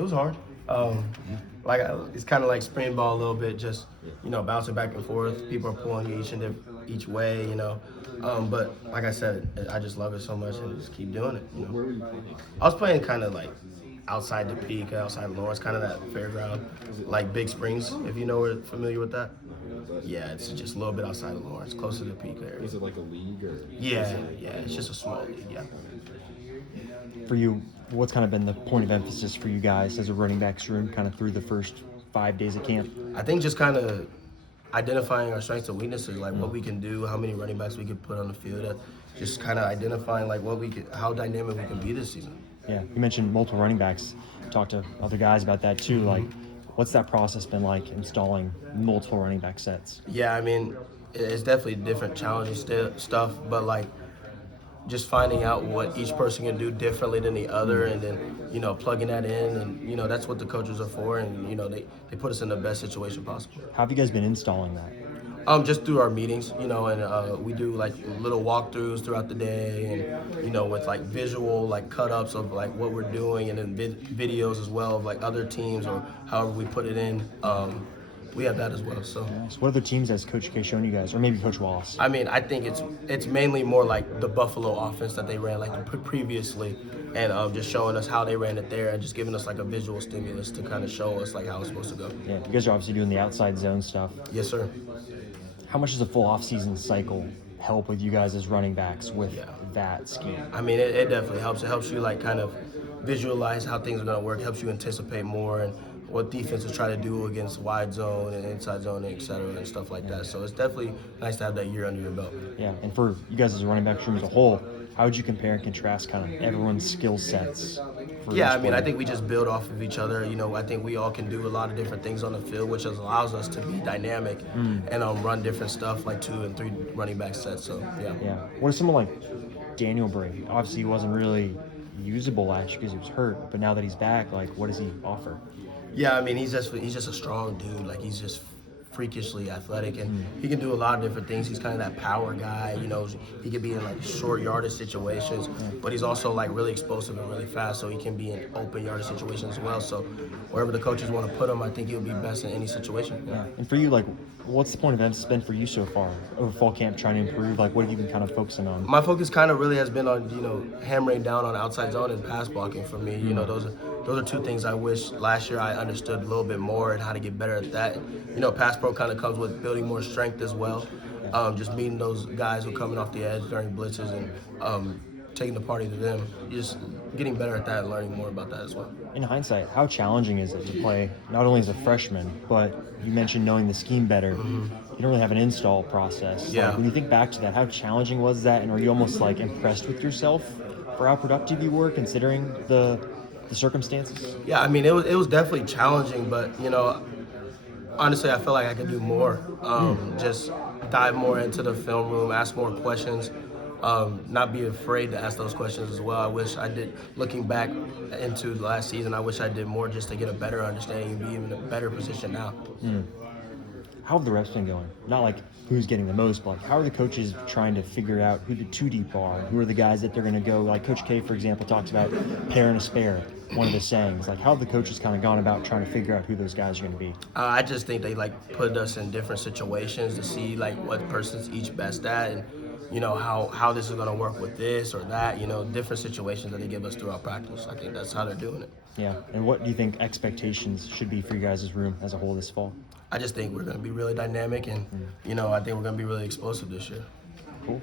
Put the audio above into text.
It was hard. It's kind of like spring ball a little bit, just bouncing back and forth. People are pulling you each way, But like I said, I just love it so much and just keep doing it. Where were you playing? I was playing kind of like outside the peak, outside Lawrence, kind of that fairground, like Big Springs, if you know, we're familiar with that. Yeah, it's just a little bit outside of Lawrence, close to the peak area. Was it like a league or? Yeah, it's just a small league, yeah. For you, what's kind of been the point of emphasis for you guys as a running backs room kind of through the first 5 days of camp? I think just kind of identifying our strengths and weaknesses, like what we can do, how many running backs we could put on the field, just kind of identifying like how dynamic we can be this season. Yeah, you mentioned multiple running backs. Talked to other guys about that too. Like, what's that process been like installing multiple running back sets? Yeah, I mean, it's definitely different, challenging stuff, but like just finding out what each person can do differently than the other, and then plugging that in, and that's what the coaches are for, and they put us in the best situation possible. How have you guys been installing that? Just through our meetings, and we do like little walkthroughs throughout the day, and with like visual like cut-ups of like what we're doing, and then videos as well of like other teams or however we put it in. We have that as well. So, nice. What other teams has Coach K shown you guys, or maybe Coach Wallace? I mean, I think it's mainly more like the Buffalo offense that they ran like previously, and just showing us how they ran it there, and just giving us like a visual stimulus to kind of show us like how it's supposed to go. Yeah, you guys are obviously doing the outside zone stuff. Yes, sir. How much does a full offseason cycle help with you guys as running backs with that scheme? I mean, it definitely helps. It helps you like kind of visualize how things are going to work. It helps you anticipate more and what defenses try to do against wide zone and inside zone, et cetera, and stuff like that. So it's definitely nice to have that year under your belt. Yeah, and for you guys as a running back room as a whole, how would you compare and contrast kind of everyone's skill sets? Yeah, I mean, I think we just build off of each other. I think we all can do a lot of different things on the field, which allows us to be dynamic and run different stuff like 2 and 3 running back sets. So, yeah. Yeah. What is someone like Daniel Brady? Obviously, he wasn't really usable last year because he was hurt, but now that he's back, like, what does he offer? Yeah, I mean, he's just a strong dude. Like, he's just freakishly athletic, and he can do a lot of different things. He's kind of that power guy, he can be in like short yardage situations, but he's also like really explosive and really fast, so he can be in open yardage situations as well. So wherever the coaches want to put him, I think he'll be best in any situation. Yeah. And for you, like, what's the point of emphasis been for you so far over fall camp trying to improve? Like, what have you been kind of focusing on? My focus kind of really has been on, hammering down on outside zone and pass blocking for me. Those are 2 things I wish last year I understood a little bit more and how to get better at that. Pass pro kind of comes with building more strength as well. Just meeting those guys who are coming off the edge during blitzes and taking the party to them. Just getting better at that and learning more about that as well. In hindsight, how challenging is it to play not only as a freshman, but you mentioned knowing the scheme better. You don't really have an install process. Yeah. Like, when you think back to that, how challenging was that? And are you almost like impressed with yourself for how productive you were considering the circumstances? Yeah, I mean, it was definitely challenging, but, honestly, I feel like I could do more. Just dive more into the film room, ask more questions, not be afraid to ask those questions as well. I wish I did, looking back into last season, I wish I did more just to get a better understanding and be in a better position now. How have the reps been going? Not like who's getting the most, but like how are the coaches trying to figure out who the 2 deep are? Who are the guys that they're going to go? Like Coach K, for example, talks about pair and a spare, one of his sayings. Like, how have the coaches kind of gone about trying to figure out who those guys are going to be? I just think they like put us in different situations to see like what person's each best at, and how this is going to work with this or that. Different situations that they give us throughout practice. I think that's how they're doing it. Yeah. And what do you think expectations should be for you guys' room as a whole this fall? I just think we're going to be really dynamic, and I think we're going to be really explosive this year. Cool.